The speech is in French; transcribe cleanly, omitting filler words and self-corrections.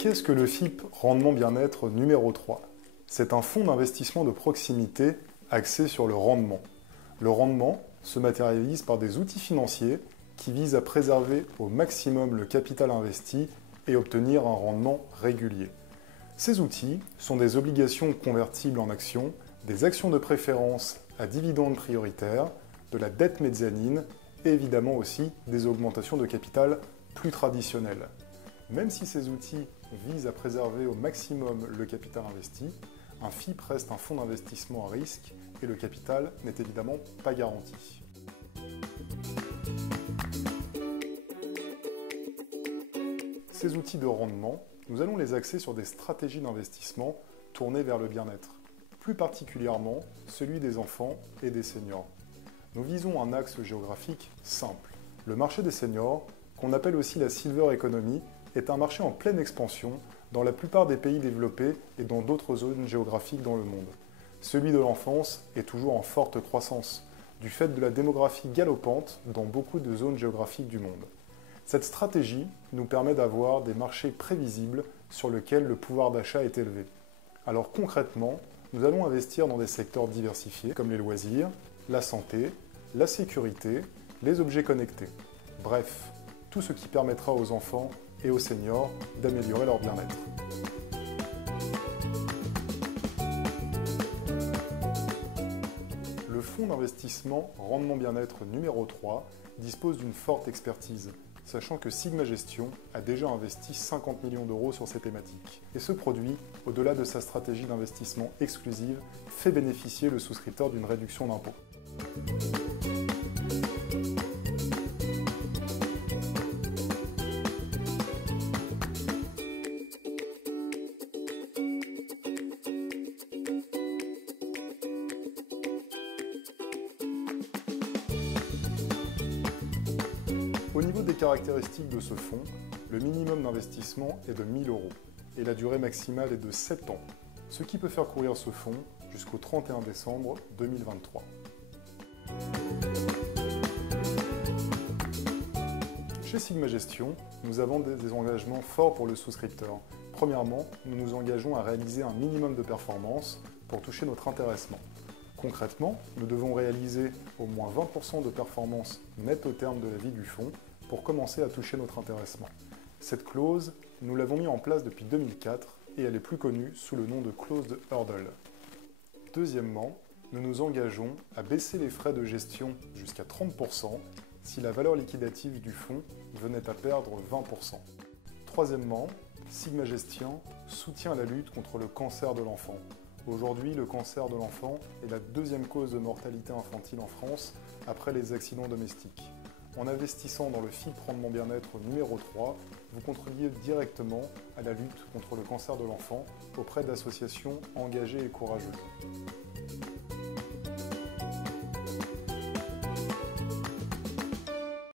Qu'est-ce que le FIP Rendement Bien-être numéro 3? C'est un fonds d'investissement de proximité axé sur le rendement. Le rendement se matérialise par des outils financiers qui visent à préserver au maximum le capital investi et obtenir un rendement régulier. Ces outils sont des obligations convertibles en actions, des actions de préférence à dividendes prioritaires, de la dette mezzanine et évidemment aussi des augmentations de capital plus traditionnelles. Même si ces outils visent à préserver au maximum le capital investi, un FIP reste un fonds d'investissement à risque et le capital n'est évidemment pas garanti. Ces outils de rendement, nous allons les axer sur des stratégies d'investissement tournées vers le bien-être, plus particulièrement celui des enfants et des seniors. Nous visons un axe géographique simple. Le marché des seniors, qu'on appelle aussi la Silver Economy, est un marché en pleine expansion dans la plupart des pays développés et dans d'autres zones géographiques dans le monde. Celui de l'enfance est toujours en forte croissance, du fait de la démographie galopante dans beaucoup de zones géographiques du monde. Cette stratégie nous permet d'avoir des marchés prévisibles sur lesquels le pouvoir d'achat est élevé. Alors concrètement, nous allons investir dans des secteurs diversifiés comme les loisirs, la santé, la sécurité, les objets connectés. Bref, tout ce qui permettra aux enfants et aux seniors d'améliorer leur bien-être. Le fonds d'investissement Rendement Bien-être numéro 3 dispose d'une forte expertise, sachant que Sigma Gestion a déjà investi 50 millions d'euros sur ces thématiques. Et ce produit, au-delà de sa stratégie d'investissement exclusive, fait bénéficier le souscripteur d'une réduction d'impôt. Au niveau des caractéristiques de ce fonds, le minimum d'investissement est de 1 000 euros et la durée maximale est de 7 ans, ce qui peut faire courir ce fonds jusqu'au 31 décembre 2023. Chez Sigma Gestion, nous avons des engagements forts pour le souscripteur. Premièrement, nous nous engageons à réaliser un minimum de performance pour toucher notre intéressement. Concrètement, nous devons réaliser au moins 20% de performance nette au terme de la vie du fonds pour commencer à toucher notre intéressement. Cette clause, nous l'avons mis en place depuis 2004 et elle est plus connue sous le nom de clause de Hurdle. Deuxièmement, nous nous engageons à baisser les frais de gestion jusqu'à 30% si la valeur liquidative du fonds venait à perdre 20%. Troisièmement, Sigma Gestion soutient la lutte contre le cancer de l'enfant. Aujourd'hui, le cancer de l'enfant est la deuxième cause de mortalité infantile en France après les accidents domestiques. En investissant dans le FIP Rendement Bien-être numéro 3, vous contribuez directement à la lutte contre le cancer de l'enfant auprès d'associations engagées et courageuses.